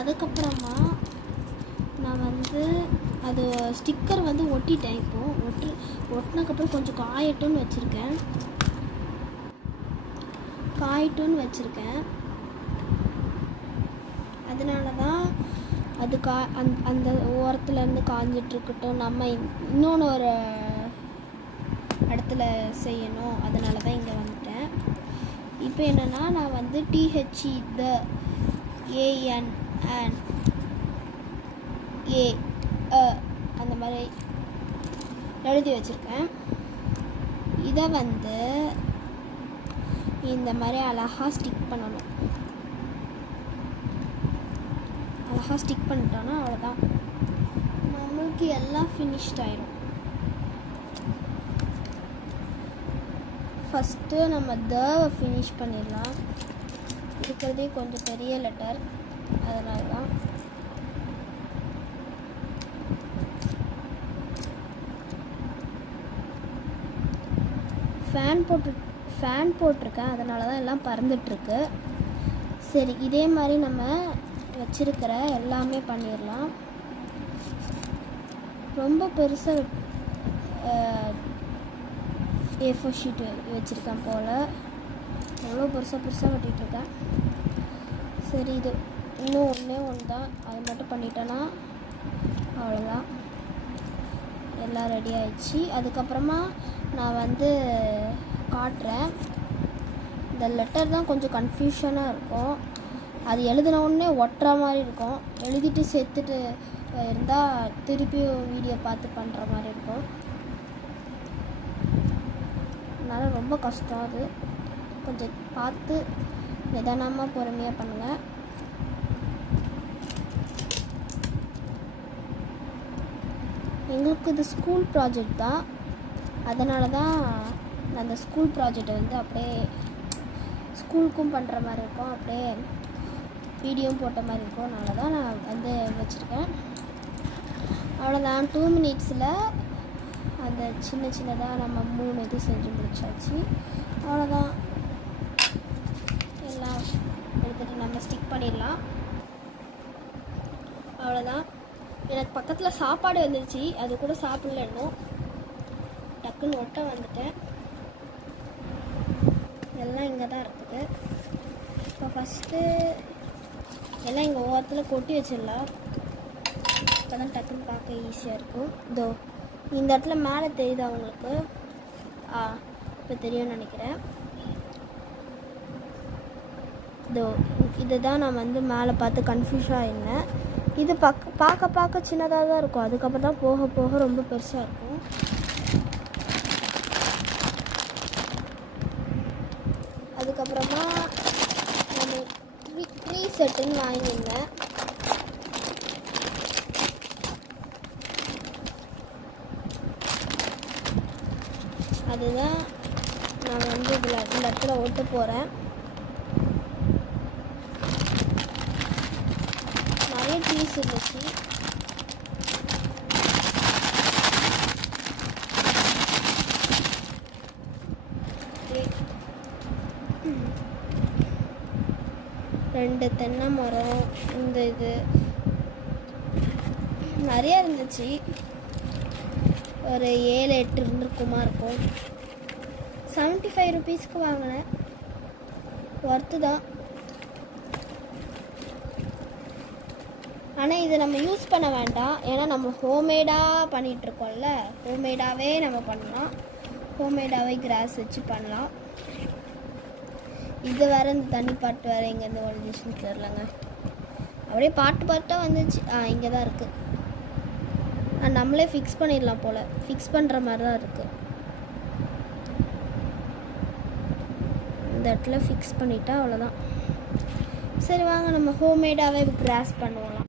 அதுக்கப்புறமா நான் வந்து அது ஸ்டிக்கர் வந்து ஒட்டிட்டேன். இப்போது ஒட்டினதுக்கப்புறம் கொஞ்சம் காயட்டும்னு வச்சுருக்கேன். அதனால தான் அது அந்த ஓரத்துலேருந்து காஞ்சிட்ருக்கட்டும், நம்ம இன்னொன்று ஒரு இடத்துல செய்யணும். அதனால தான் இங்கே வந்துட்டேன். இப்போ என்னென்னா நான் வந்து THE the AN and A அந்த மாதிரி எழுதி வச்சுருக்கேன். இதை வந்து இந்த மாதிரி அழகாக ஸ்டிக் பண்ணணும். அழகாக ஸ்டிக் பண்ணிட்டோன்னா அவ்வளோதான், நம்மளுக்கு எல்லாம் ஃபினிஷ்ட் ஆயிடும். ஃபஸ்ட்டு நம்ம தவை ஃபினிஷ் பண்ணிடலாம். இருக்கிறதே கொஞ்சம் பெரிய லெட்டர், அதனால தான். ஃபேன் போட்டிருக்கேன், அதனால தான் எல்லாம் பறந்துட்டுருக்கு. சரி, இதே மாதிரி நம்ம வச்சிருக்கிற எல்லாமே பண்ணிடலாம். ரொம்ப பெருசாக A4 ஷீட்டு வச்சுருக்கேன் போல், எவ்வளோ பெருசாக வெட்டிகிட்ருக்கேன். சரி, இது இன்னும் ஒன்று தான், அது மட்டும் பண்ணிட்டேன்னா அவ்வளோதான், எல்லாம் ரெடி ஆயிடுச்சு. அதுக்கப்புறமா நான் வந்து காட்டுறேன். இந்த லெட்டர் தான் கொஞ்சம் கன்ஃபியூஷனாக இருக்கும். அது எழுதின உடனே ஒட்டுற மாதிரி இருக்கும், எழுதிட்டு செத்துட்டு இருந்தால் திருப்பி வீடியோ பார்த்து பண்ணுற மாதிரி இருக்கும். அதனால் ரொம்ப கஷ்டம். அது கொஞ்சம் பார்த்து நிதானமாக பொறுமையாக பண்ணுங்கள். எங்களுக்கு இது ஸ்கூல் ப்ராஜெக்ட் தான், அதனால தான் நான் அந்த ஸ்கூல் ப்ராஜெக்டை வந்து அப்படியே ஸ்கூலுக்கும் பண்ணுற மாதிரி இருக்கும், அப்படியே வீடியோவும் போட்ட மாதிரி இருக்கும். அதனால தான் நான் வந்து வச்சுருக்கேன். அவ்வளோதான், 2 மினிட்ஸில் அந்த சின்னதாக நம்ம 3 இது செஞ்சு முடிச்சாச்சு. அவ்வளோதான், எல்லாம் எடுத்துகிட்டு நம்ம ஸ்டிக் பண்ணிடலாம். அவ்வளோதான். எனக்கு பக்கத்தில் சாப்பாடு வந்துருச்சு, அது கூட சாப்பிடல இன்னும், டக்குன்னு ஒட்ட வந்துட்டேன். எல்லாம் இங்கே தான் இருக்குது. இப்போ ஃபஸ்ட்டு எல்லாம் இங்கே ஓரத்தில் கொட்டி வச்சிடலாம், அப்போ தான் டக்குன்னு பார்க்க ஈஸியாக இருக்கும். இதோ இந்த இடத்துல மேலே தெரியுது அவங்களுக்கு, இப்போ தெரியும்னு நினைக்கிறேன். இதோ இதுதான் நான் வந்து மேலே பார்த்து கன்ஃபியூஷன் ஆகிருந்தேன். இது பார்க்க சின்னதாக தான் இருக்கும், அதுக்கப்புறம் தான் போக போக ரொம்ப பெருசாக இருக்கும். அதுக்கப்புறமா நான் ட்ரீ செட்டுன்னு வாங்கியிருந்தேன். அதுதான் நான் வந்து இந்த இடத்துல ஒட்ட போகிறேன். நிறைய ட்ரீஸ் இருந்துச்சு. ரெண்டு தென்னை மரம், இந்த இது நிறையா இருந்துச்சு, ஒரு 7-8 இருந்துருக்குமா இருக்கும். 75 ருபீஸ்க்கு வாங்கினேன், ஒர்த்து தான். ஆனால் இதை நம்ம யூஸ் பண்ண வேண்டாம், ஏன்னா நம்ம ஹோம்மேடாக பண்ணிகிட்ருக்கோம்ல, ஹோம்மேடாகவே நம்ம பண்ணலாம், ஹோம்மேடாகவே கிராஸ் வச்சு பண்ணலாம். இது வேறு இந்த தண்ணி பாட்டு வேறு எங்கேருந்து ஒழிஞ்சிச்சுன்னு தெரிலங்க, அப்படியே பாட்டாக வந்துச்சு. இங்கே தான் இருக்குது, நம்மளே ஃபிக்ஸ் பண்ணிடலாம் போல், ஃபிக்ஸ் பண்ணுற மாதிரி தான் இருக்குது. இந்த இடத்துல ஃபிக்ஸ் பண்ணிட்டா அவ்வளோதான். சரி வாங்க, நம்ம ஹோம்மேடாகவே கிராஸ் பண்ணுவோம்.